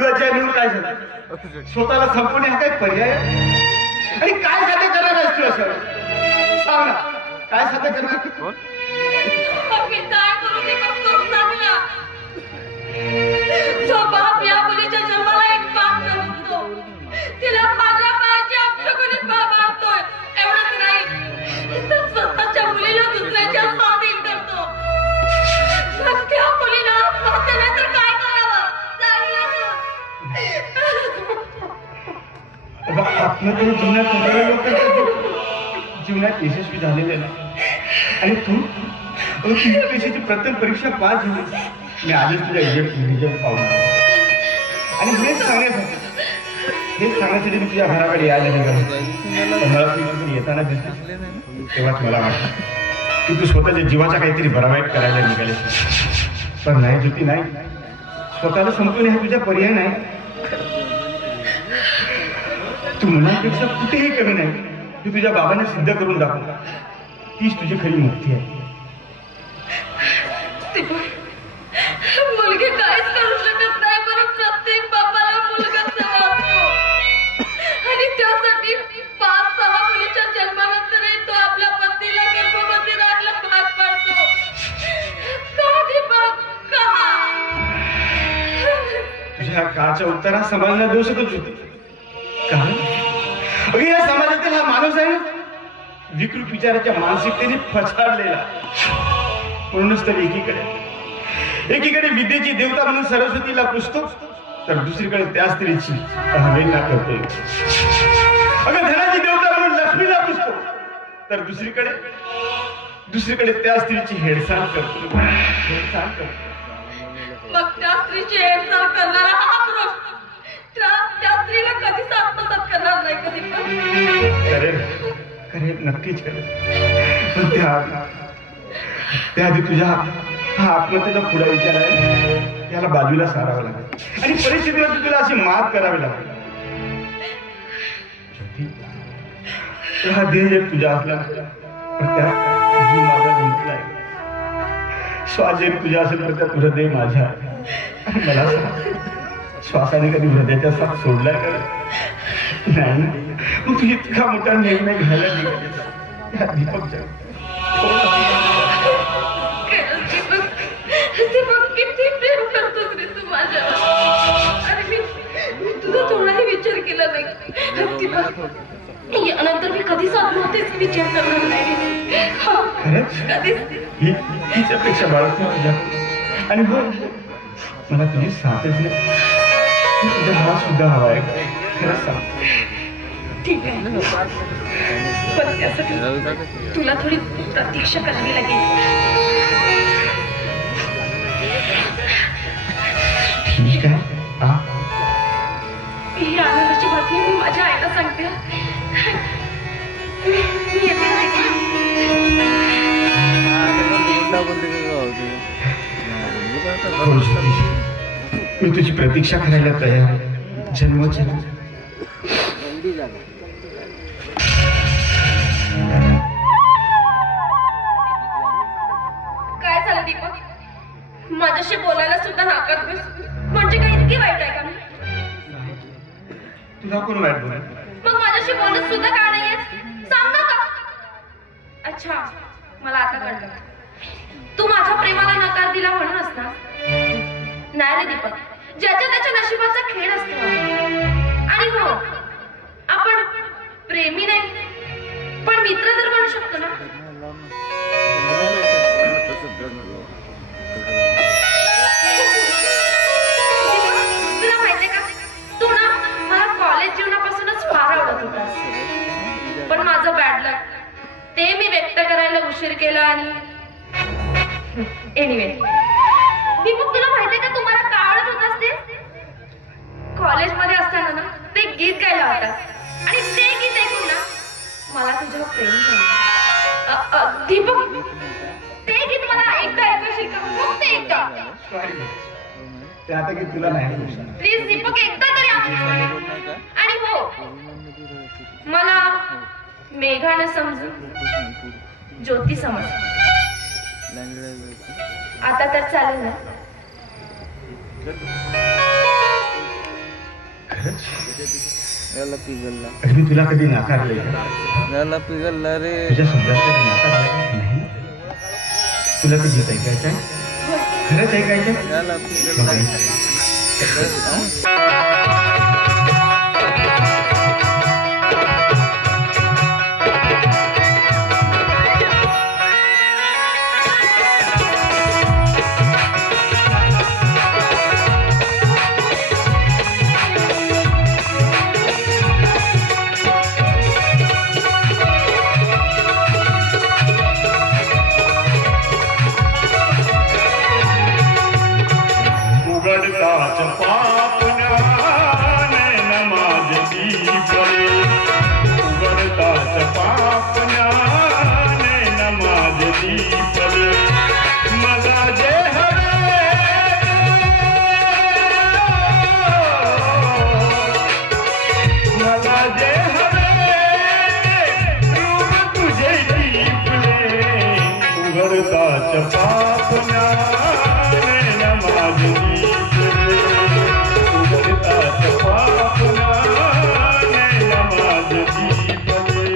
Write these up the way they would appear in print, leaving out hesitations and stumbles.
दुधाची आहे म्हणून काय झालं? स्वतःला संपवणे हा काय पर्याय? आणि काय साध्य करणार आहेस तू असं? सांग ना, काय साध्य करणार? काय करू ते फक्त सांगला. जो बाप या मुलीच्या जन्माला एक बाप करतो, तिला माझ्या पायाची अपशकुनीच बाप आणतोय. एवढंच नाही तर स्वतःच्या मुलीला दुसऱ्याच्या स्वाधीन करतो. त्या मुलीला आत्महत्या नाही तर काय करावं? आत्महत्या जीवनात यशस्वी झालेले नाही. आणि तू UPSCची प्रथम परीक्षा पास झाली. मी आधीच तुझ्या रिझल्ट पाहून आणि हेच सांगण्यासाठी मी तुझ्या घराकडे यायला निघालो. मला तू येताना दिसली तेव्हाच मला वाटलं की तू स्वतःच्या जीवाचा काहीतरी बरावाईट करायला निघाले. पण नाही ज्योती, नाही. स्वतःला संपवणे हा तुझा पर्याय नाही. तू मुलांपेक्षा कुठेही कमी नाही. तू तुझ्या बाबांना सिद्ध करून दाखव. तीच तुझी खरी मुक्ती आहे. मुलगी काहीच करू शकत नाही, पण प्रत्येक बापाला मुलगाच हवा असतो. आणि त्यासाठी 5-6 मुलीच्या जन्मानंतरही तो आपल्या पत्नीला गर्भवती राहायला भाग पाडतो. का दीपक, का? तुझ्या काळच्या उत्तरात समाजाला दोषतच होते. कारण या समाजातील हा माणूस आहे ना, विकृत विचाराच्या मानसिकतेने फसाडलेला. म्हणूनच तर एकीकडे विद्येची देवता म्हणून सरस्वतीला पुजतो, तर दुसरीकडे त्या स्त्रीची अवहेलना करतो. अगं धनाची देवता म्हणून लक्ष्मीला पुजतो, तर दुसरीकडे त्या स्त्रीची हेळसांड करतो. मग त्या स्त्रीची हेळसांड करणारा हा पुरुष त्या स्त्रीला कधीच आत्मसात करणार नाही. कधी करेल, नक्कीच करेल. पण त्याआधी तुझ्या हा आत्महत्येचा पुढा विचार आहे, त्याला बाजूला सारावं लागेल आणि परिस्थितीवर तुला अशी मात करावी लागेल. हा देह जर तुझा असला तर त्या जीव माझा गुंतलाय. श्वास जरी तुझा असेल तर त्या तुझा देह माझा आहे. आणि मला श्वासाने कधी हृदयाचा साथ सोडलाय का? नाही. मग तू इतका मोठा निर्णय घ्यायला निघाला दीपक. किती प्रेम करतोस रे तू माझ्यावर. आणि मी तुझा थोडाही विचार केला नाही. यानंतर मी कधीच आत्महत्येचा विचार करणार नाही. कधीच. हीच अपेक्षा बाळगतो तुझ्या. आणि हो, मला तुझी साथच नाही, तुझा हा सुद्धा हवा आहे. खरंच सांग. ठीक आहे, पण त्यासाठी तुला थोडी प्रतीक्षा करावी लागेल. ठीक आहे. ही आनंदाची बातमी मी माझ्या आईला सांगते. मी तुझी प्रतीक्षा करायला तयार. जन्मोजन्म. काय झालं दीपक? माझ्याशी बोलायला सुद्धा नाकारतोस. म्हणजे काही इतकी वाईट आहे का मी? तुला कोण वाईट बोल? मग माझ्याशी बोलत सुद्धा का नाहीये? सांग ना का? अच्छा, मला आता कळलं. तू माझ्या प्रेमाला नकार दिला म्हणूनच ना? नाही रे दीपक, ज्याच्या त्याच्या नशिबाचा खेळ असतो. आणि हो, आपण प्रेमी नाही पण मित्र तर बनू शकतो ना. तुला माहितीये का, तू ना मला कॉलेज जीवनापासूनच फार आवडत होतास. पण माझं बॅड लक, ते मी व्यक्त करायला उशीर केला. आणि एनिवे दीपक, तुला माहितीये का तू मला का आवडत होतास? ते कॉलेजमध्ये असताना ना ते गीत गायला होतास आणि ते गीत ऐकून ना मला तुझ्यावर प्रेम झालं. दीपक, ते गीत मला एकदा ऐकशील का? फक्त एकदा. ते आता की तुला नाही. प्लीज दीपक, एकदा तरी. आणि हो, मला मेघानं समजून ज्योती समज. आता तर चालेल ना? खरंच याला पिघलला, अरे मी तुला कधी नाकारलंय का? याला पिघलला रे. तुझ्या शब्दात कधी नाकारलंय नाही? तुला ते गीत ऐकायचंय? खरंच ऐकायचंय? याला मग पिघलला. ऐक. उघडताच पापण्याने नमाज दीपले, उघडताच पापण्याने नमाज दीपले. मला जे हवे मला जे हवे रूप तुझे दीपले, उघडताच पापण्याने नमाज दीपले, उघडताच पापण्याने नमाज दीपले.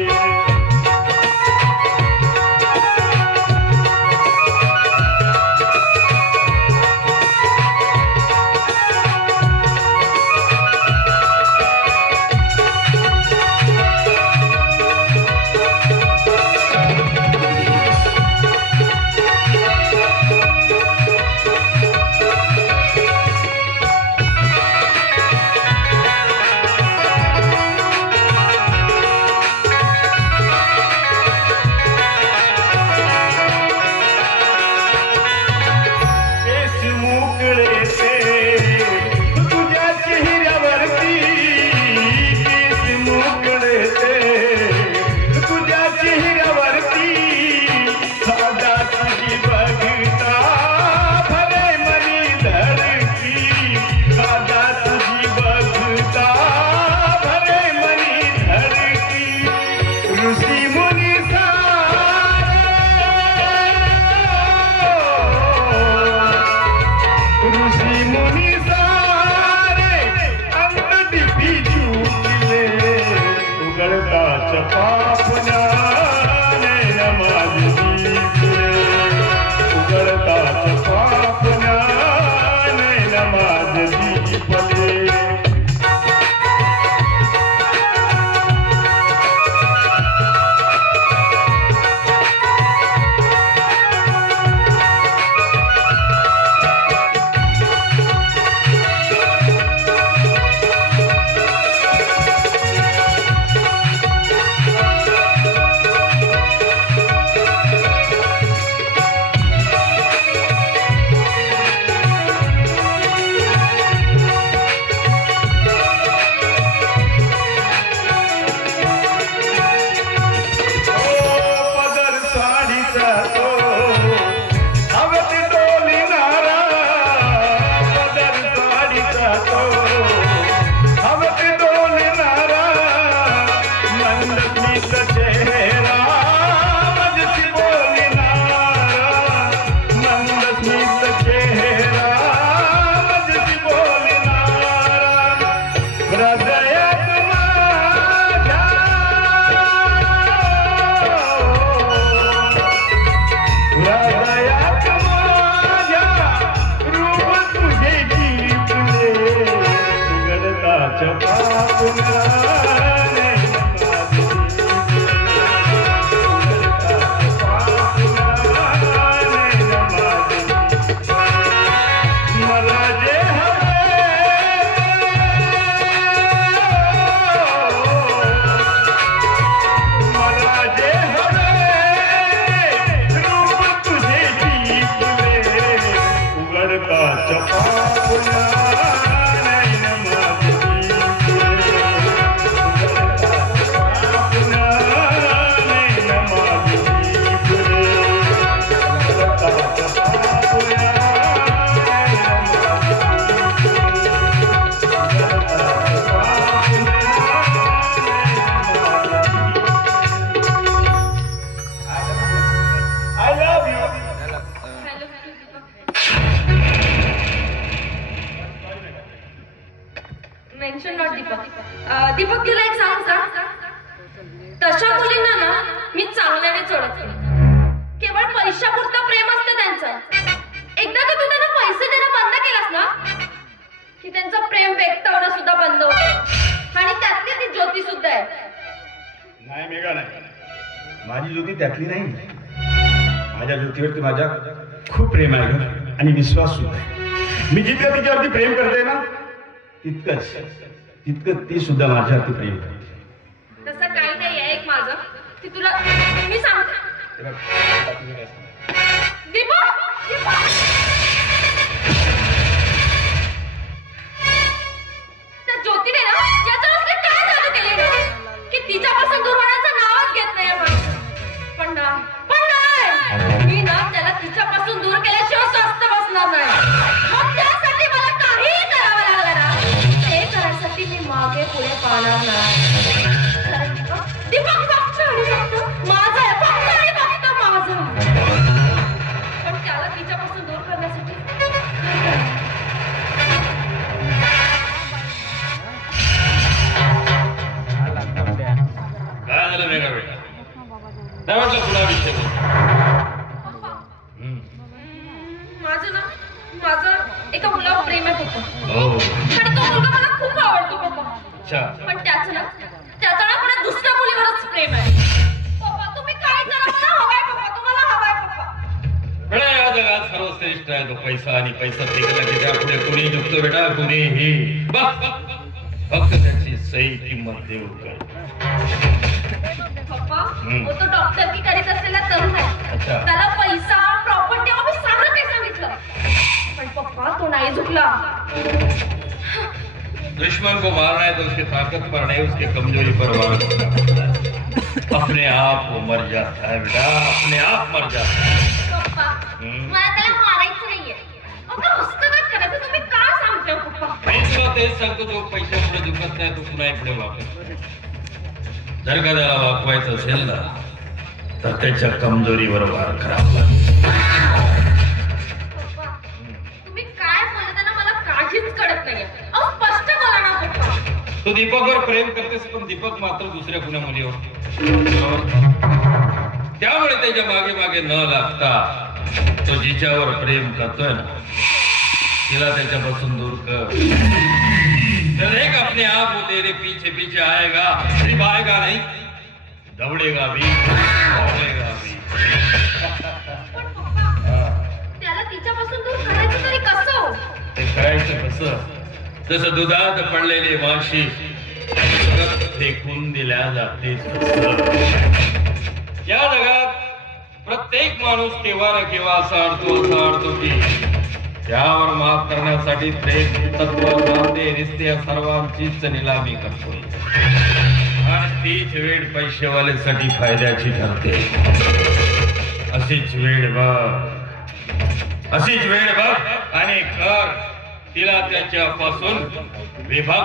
तशा मुलींना ना मी चांगल्याने ओळखते. केवळ पैशापुरतं प्रेम असतं त्यांचं. एकदा का तू त्यांना पैसे देणं बंद केलास ना की त्यांचं प्रेम व्यक्त होणं सुद्धा बंद होतं. आणि त्यातली ती ज्योती सुद्धा आहे. नाही मेघा, नाही, माझी ज्योती त्यातली नाही. माझ्या ज्योतीवरती माझ्या खूप प्रेम आहे ग, आणि विश्वास सुद्धा आहे. मी जितकं तिच्यावरती प्रेम करते ना तितकं ती सुद्धा माझ्यावरती प्रेम करते. तसं काही नाही आहे एक माझं की तुला मी सांगते. दीपक, त्या ज्योतीने ना याच्यावर काय चालू केले ना की तिच्यापासून दूर होण्याचं नावच घेत नाही. पण नाही, मी ना त्याला तिच्यापासून दूर केल्याशिवाय स्वस्त बसणार नाही. मग त्यासाठी मला काहीही करावं लागलं ना ते करायसाठी मी मागे पुढे पाहणार नाही. दीपक फक्त आणि फक्त माझं आहे, फक्त आणि फक्त माझं. पण त्याला तिच्यापासून दूर करण्यासाठी काय झालं मेघा बेटा? काय वाटलं तुला विषय? माझं एका मुलावर प्रेम आहे पप्पा. हो. आणि तो मुलगा मला खूप आवडतो पप्पा. अच्छा. पण त्याचं ना पुढे दुसऱ्या मुलीवरच प्रेम आहे. पप्पा तुम्ही काय करा, मला हवाय पप्पा, तुम्हाला हवाय पप्पा. बेटा या जगात सर्वश्रेष्ठ आहे तो पैसा, आणि पैसा फेकला की त्यापुढे कोणी झुकतो बेटा, कोणीही. बस फक्त त्याची सही किंमत देऊ काय. पप्पा तो डॉक्टर की करीत असलेला तरुण आहे. अच्छा. त्याला पैसा प्रॉपर्टी मी सगळं काही सांगितलं. पण पप्पा तो नाही झुकला. दुश्मन को मारना है तो उसकी ताकत पर नहीं, उसकी कमजोरी पर वार अपने आप वो मर जाता है बेटा, अपने आप मर जाता है. पप्पा मला त्याला मारायचं नाहीये. अगं हस्तगत करायचं तुम्ही का सांगता पप्पा? मी तुला तेच सांगतो, जो पैशापुढे झुकत नाही तो पुन्हा पुढे वाकत. जर का त्याला वाकवायचं असेल ना तर त्याच्या कमजोरीवर वार करावा. तुम्ही काय बोलता ना मला काहीच कळत नाहीये. अहो स्पष्ट बोला ना पप्पा. तू दीपकवर प्रेम करतेस, पण दीपक मात्र दुसऱ्या कुण्या मुलीवर. त्यामुळे त्याच्या मागे मागे न लागता तो जिच्यावर प्रेम करतोय ना तिला त्याच्यापासून दूर कर. तर एक अपने आप वो तेरे पीछे पीछे आएगा, सिर्फ आएगा नहीं, दौड़ेगा भी, दौड़ेगा भी. पण पप्पा त्याला तिच्यापासून दूर करायचं तरी कसं? ते करायचं कसं? जसं दुधात पडलेली माशी फेकून दिल्या जाते या जगात प्रत्येक माणूस केव्हा ना केव्हा असा अडतो की त्यावर माफ करण्यासाठी प्रेम तत्व नाते रिश्ते सर्वांचीच निलामी करतोय. आणि तीच वेळ पैसेवाल्यासाठी फायद्याची ठरते. अशीच वेळ बघ आणि कर तिला त्याच्यापासून विभाग.